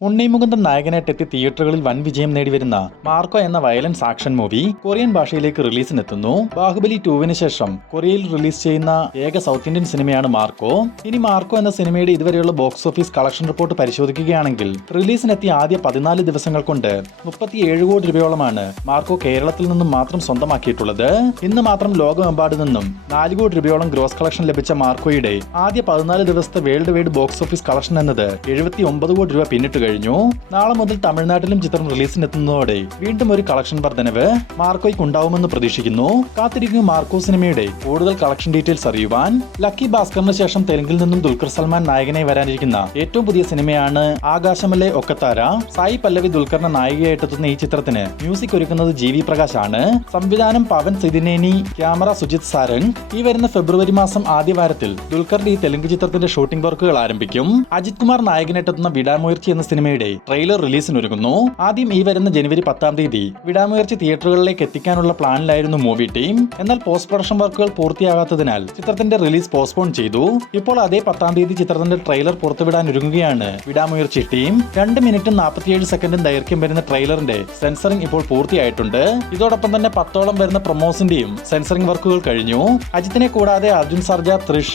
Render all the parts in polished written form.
ഉണ്ണി മുകുന്ദൻ നായകനായിട്ടെത്തി തിയേറ്ററുകളിൽ വൻ വിജയം നേടിവരുന്ന മാർക്കോ എന്ന വയലൻസ് ആക്ഷൻ മൂവി കൊറിയൻ ഭാഷയിലേക്ക് റിലീസിനെത്തുന്നു. ബാഹുബലി 2 ശേഷം കൊറിയയിൽ റിലീസ് ചെയ്യുന്ന ഏക സൗത്ത് ഇന്ത്യൻ സിനിമയാണ് മാർക്കോ. ഇനി മാർക്കോ എന്ന സിനിമയുടെ ഇതുവരെയുള്ള ബോക്സ് ഓഫീസ് കളക്ഷൻ റിപ്പോർട്ട് പരിശോധിക്കുകയാണെങ്കിൽ റിലീസിനെത്തിയ ആദ്യ 14 ദിവസങ്ങൾ കൊണ്ട് 37 കോടി രൂപയോളമാണ് മാർക്കോ കേരളത്തിൽ നിന്നും മാത്രം സ്വന്തമാക്കിയിട്ടുള്ളത്. ഇന്ന് മാത്രം ലോകമെമ്പാട് നിന്നും 4 കോടി രൂപയോളം ഗ്രോസ് കളക്ഷൻ ലഭിച്ച മാർക്കോയുടെ ആദ്യ 14 ദിവസത്തെ world wide box office collection എന്നത് 79 കോടി രൂപ പിന്നിട്ട് കഴിഞ്ഞു. നാളെ മുതൽ തമിഴ്നാട്ടിലും ചിത്രം റിലീസിനെത്തുന്നതോടെ വീണ്ടും ഒരു കളക്ഷൻ വർധനവ് മാർക്കോയ്ക്ക് ഉണ്ടാവുമെന്ന് പ്രതീക്ഷിക്കുന്നു. കാത്തിരിക്കുന്ന മാർക്കോ സിനിമയുടെ കൂടുതൽ കളക്ഷൻ ഡീറ്റെയിൽസ് അറിയുവാൻ. ലക്കി ഭാസ്കറിന് ശേഷം തെലുങ്കിൽ നിന്നും ദുൽഖർ സൽമാൻ നായകനായി വരാനിരിക്കുന്ന ഏറ്റവും പുതിയ സിനിമയാണ് ആകാശമലെ ഒക്കത്താര. സായി പല്ലവി ദുൽഖറിനെ നായികയായിട്ടെത്തുന്ന ഈ ചിത്രത്തിന് മ്യൂസിക് ഒരുക്കുന്നത് GV പ്രകാശ് ആണ്. സംവിധാനം പവൻ സിദിനേനി, ക്യാമറ സുജിത് സാരംഗ്. ഈ വരുന്ന ഫെബ്രുവരി മാസം ആദ്യവാരത്തിൽ ദുൽഖറിന്റെ ഈ തെലുങ്ക് ചിത്രത്തിന്റെ ഷൂട്ടിംഗ് വർക്കുകൾ ആരംഭിക്കും. അജിത് കുമാർ നായകനായിട്ടെത്തുന്ന വിടാമുയർച്ചി എന്ന സിനിമയുടെ ട്രെയിലർ റിലീസിനൊരുങ്ങുന്നു. ആദ്യം ഈ വരുന്ന ജനുവരി 10-ാം തീയതി വിടാമുയർച്ചി തിയേറ്ററുകളിലേക്ക് എത്തിക്കാനുള്ള പ്ലാനിലായിരുന്നു മൂവി ടീം. എന്നാൽ പോസ്റ്റ് പ്രൊഡക്ഷൻ വർക്കുകൾ പൂർത്തിയാകാത്തതിനാൽ ചിത്രത്തിന്റെ റിലീസ് പോസ്റ്റ്പോൺ ചെയ്തു. ഇപ്പോൾ അതേ 10-ാം തീയതി ചിത്രത്തിന്റെ ട്രെയിലർ പുറത്തുവിടാൻ ഒരുങ്ങുകയാണ് വിടാമുയർച്ചി ടീം. 2 മിനിറ്റും 47 സെക്കൻഡും ദൈർഘ്യം വരുന്ന ട്രെയിലറിന്റെ സെൻസറിംഗ് ഇപ്പോൾ പൂർത്തിയായിട്ടുണ്ട്. ഇതോടൊപ്പം തന്നെ 10ഓളം വരുന്ന പ്രൊമോസിന്റെയും സെൻസറിംഗ് വർക്കുകൾ കഴിഞ്ഞു. അജിത്തിനെ കൂടാതെ അർജുൻ സർജ, തൃഷ,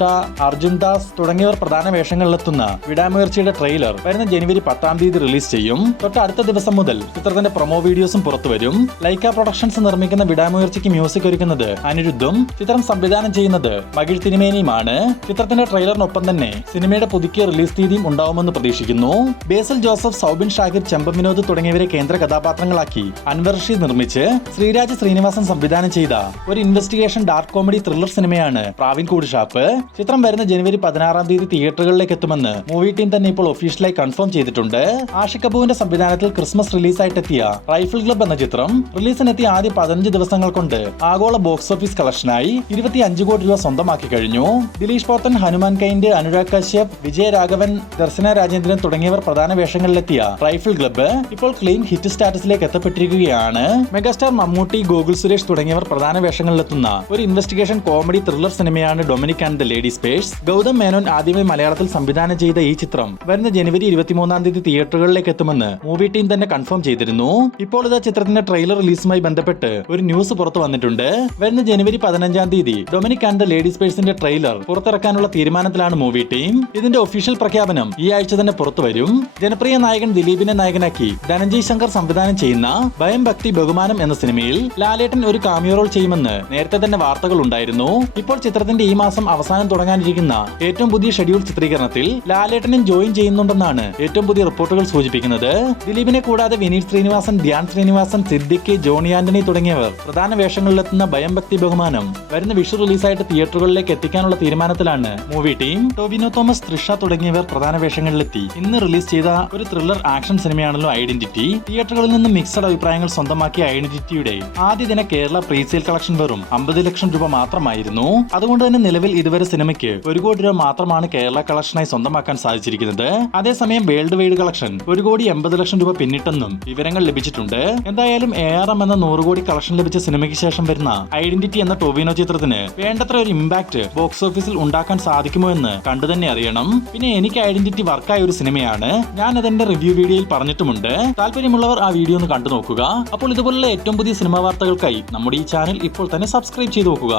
അർജുൻ ദാസ് തുടങ്ങിയവർ പ്രധാന വേഷങ്ങളിലെത്തുന്ന വിടാമുയർച്ചിയുടെ ട്രെയിലർ വരുന്ന ജനുവരി 10-ാം തീയതി റിലീസ് ചെയ്യും. തൊട്ട് അടുത്ത ദിവസം മുതൽ ചിത്രത്തിന്റെ പ്രൊമോ വീഡിയോസും പുറത്തുവരും. ലൈക്ക പ്രൊഡക്ഷൻസ് നിർമ്മിക്കുന്ന വിടാമുയർച്ചിക്ക് മ്യൂസിക് ഒരുക്കുന്നത് അനിരുദ്ധും ചിത്രം സംവിധാനം ചെയ്യുന്നത് മകിഴ് തിരുമേനിയുമാണ്. ചിത്രത്തിന്റെ ട്രെയിലറിനൊപ്പം തന്നെ സിനിമയുടെ പുതുക്കിയ റിലീസ് തീയതിയും ഉണ്ടാവുമെന്ന് പ്രതീക്ഷിക്കുന്നു. ബേസിൽ ജോസഫ്, സൗബിൻ ഷാഹിർ, ചെമ്പം വിനോദ് തുടങ്ങിയവരെ കേന്ദ്ര കഥാപാത്രങ്ങളാക്കി അൻവർ റഷീദ് നിർമ്മിച്ച് ശ്രീരാജ് ശ്രീനിവാസൻ സംവിധാനം ചെയ്ത ഒരു ഇൻവെസ്റ്റിഗേഷൻ ഡാർക്ക് കോമഡി ത്രില്ലർ സിനിമയാണ് പ്രാവിൻകൂട് ഷാപ്പ്. ചിത്രം വരുന്ന ജനുവരി 16-ാം തീയതി തിയേറ്ററുകളിലേക്ക് എത്തുമെന്ന് മൂവി ടീം തന്നെ ഇപ്പോൾ ഒഫീഷ്യലായി കൺഫേം ചെയ്തിട്ടുണ്ട്. ആഷിഖ് കപൂറിന്റെ സംവിധാനത്തിൽ ക്രിസ്മസ് റിലീസായിട്ടെത്തിയ റൈഫിൾ ക്ലബ് എന്ന ചിത്രം റിലീസിനെത്തിയ ആദ്യ 15 ദിവസങ്ങൾ കൊണ്ട് ആഗോള ബോക്സ് ഓഫീസ് കളക്ഷനായി 25 കോടി രൂപ സ്വന്തമാക്കി കഴിഞ്ഞു. ദിലീഷ് പോത്തൻ, ഹനുമാൻ കൈൻഡ്, അനുരാഗ് കശ്യപ്, വിജയരാഘവൻ, ദർശന രാജേന്ദ്രൻ തുടങ്ങിയവർ പ്രധാന വേഷങ്ങളിലെത്തിയ റൈഫിൾ ക്ലബ് ഇപ്പോൾ ക്ലീൻ ഹിറ്റ് സ്റ്റാറ്റസിലേക്ക് എത്തപ്പെട്ടിരിക്കുകയാണ്. മെഗാസ്റ്റാർ മമ്മൂട്ടി, ഗോകുൽ സുരേഷ് തുടങ്ങിയവർ പ്രധാന വേഷങ്ങളിലെത്തുന്ന ഒരു ഇൻവെസ്റ്റിഗേഷൻ കോമഡി ത്രില്ലർ സിനിമയാണ് Dominic and the ladies purse. Gautham Menon ആദ്യമായി മലയാളത്തിൽ സംവിധാനം ചെയ്ത ഈ ചിത്രം വരുന്ന ജനുവരി 23-ാം തീയതി തിയേറ്ററുകളിലേക്ക് എത്തുമെന്ന് മൂവി ടീം തന്നെ കൺഫേം ചെയ്തിരുന്നു. ഇപ്പോൾ ഇതാ ചിത്രത്തിന്റെ ട്രെയിലർ റിലീസുമായി ബന്ധപ്പെട്ട് ഒരു ന്യൂസ് പുറത്തു വന്നിട്ടുണ്ട്. വരുന്ന ജനുവരി 15-ാം തീയതി ഡൊമിനിക് ആൻഡ് ദ ലേഡീസ് പേഴ്സിന്റെ ട്രെയിലർ പുറത്തിറക്കാനുള്ള തീരുമാനത്തിലാണ് മൂവി ടീം. ഇതിന്റെ ഒഫീഷ്യൽ പ്രഖ്യാപനം ഈ ആഴ്ച തന്നെ പുറത്തുവരും. ജനപ്രിയ നായകൻ ദിലീപിനെ നായകനാക്കി ധനഞ്ജയ് ശങ്കർ സംവിധാനം ചെയ്യുന്ന ഭയം ഭക്തി ബഹുമാനം എന്ന സിനിമയിൽ ലാലേട്ടൻ ഒരു കാമിയോ റോൾ ചെയ്യുമെന്ന് നേരത്തെ തന്നെ വാർത്തകൾ ഉണ്ടായിരുന്നു. ഇപ്പോൾ ചിത്രത്തിന്റെ ഈ മാസം അവസാനം തുടങ്ങാനിരിക്കുന്ന ഏറ്റവും പുതിയ ഷെഡ്യൂൾ ചിത്രീകരണത്തിൽ ലാലേട്ടനും ജോയിൻ ചെയ്യുന്നുണ്ടെന്നാണ് ഏറ്റവും പുതിയ റിപ്പോർട്ടുകൾ സൂചിപ്പിക്കുന്നത്. ദിലീപിനെ കൂടാതെ വിനീത് ശ്രീനിവാസൻ, ധ്യാൻ ശ്രീനിവാസൻ, സിദ്ദിഖ്, ജോണി ആന്റണി തുടങ്ങിയവർ പ്രധാന വേഷങ്ങളിലെത്തുന്ന ഭയം ഭക്തി ബഹുമാനം വരുന്ന വിഷു റിലീസായിട്ട് തിയേറ്ററുകളിലേക്ക് എത്തിക്കാനുള്ള തീരുമാനത്തിലാണ് മൂവി ടീം. ടോവിനോ തോമസ്, തൃഷ തുടങ്ങിയവർ പ്രധാന വേഷങ്ങളിലെത്തി ഇന്ന് റിലീസ് ചെയ്ത ഒരു ത്രില്ലർ ആക്ഷൻ സിനിമയാണല്ലോ ഐഡന്റിറ്റി. തിയേറ്ററുകളിൽ നിന്ന് മിക്സഡ് അഭിപ്രായങ്ങൾ സ്വന്തമാക്കിയ ഐഡന്റിറ്റിയുടെ ആദ്യ ദിന കേരള പ്രീസെയിൽ കളക്ഷൻ വെറും 50 ലക്ഷം രൂപ മാത്രമായിരുന്നു. അതുകൊണ്ട് തന്നെ നിലവിൽ ഇതുവരെ സിനിമയ്ക്ക് 1 കോടി രൂപ മാത്രമാണ് കേരള കളക്ഷനായി സ്വന്തമാക്കാൻ സാധിച്ചിരിക്കുന്നത്. അതേസമയം വേൾഡ് വൈഡ് കളക്ഷൻ 1,80 ലക്ഷം രൂപ പിന്നിട്ടെന്നും വിവരങ്ങൾ ലഭിച്ചിട്ടുണ്ട്. എന്തായാലും ARM എന്ന 100 കോടി കളക്ഷൻ ലഭിച്ച സിനിമയ്ക്ക് ശേഷം വരുന്ന ഐഡന്റിറ്റി എന്ന ടോവിനോ ചിത്രത്തിന് വേണ്ടത്ര ഒരു ഇമ്പാക്ട് ബോക്സ് ഓഫീസിൽ ഉണ്ടാക്കാൻ സാധിക്കുമോ എന്ന് കണ്ടു തന്നെ അറിയണം. പിന്നെ എനിക്ക് ഐഡന്റിറ്റി വർക്കായ ഒരു സിനിമയാണ്. ഞാൻ അതെന്റെ റിവ്യൂ വീഡിയോയിൽ പറഞ്ഞിട്ടുമുണ്ട്. താല്പര്യമുള്ളവർ ആ വീഡിയോ ഒന്ന് കണ്ടു നോക്കുക. അപ്പോൾ ഇതുപോലുള്ള ഏറ്റവും പുതിയ സിനിമാ വാർത്തകൾക്കായി നമ്മുടെ ഈ ചാനൽ ഇപ്പോൾ തന്നെ സബ്സ്ക്രൈബ് ചെയ്ത് നോക്കുക.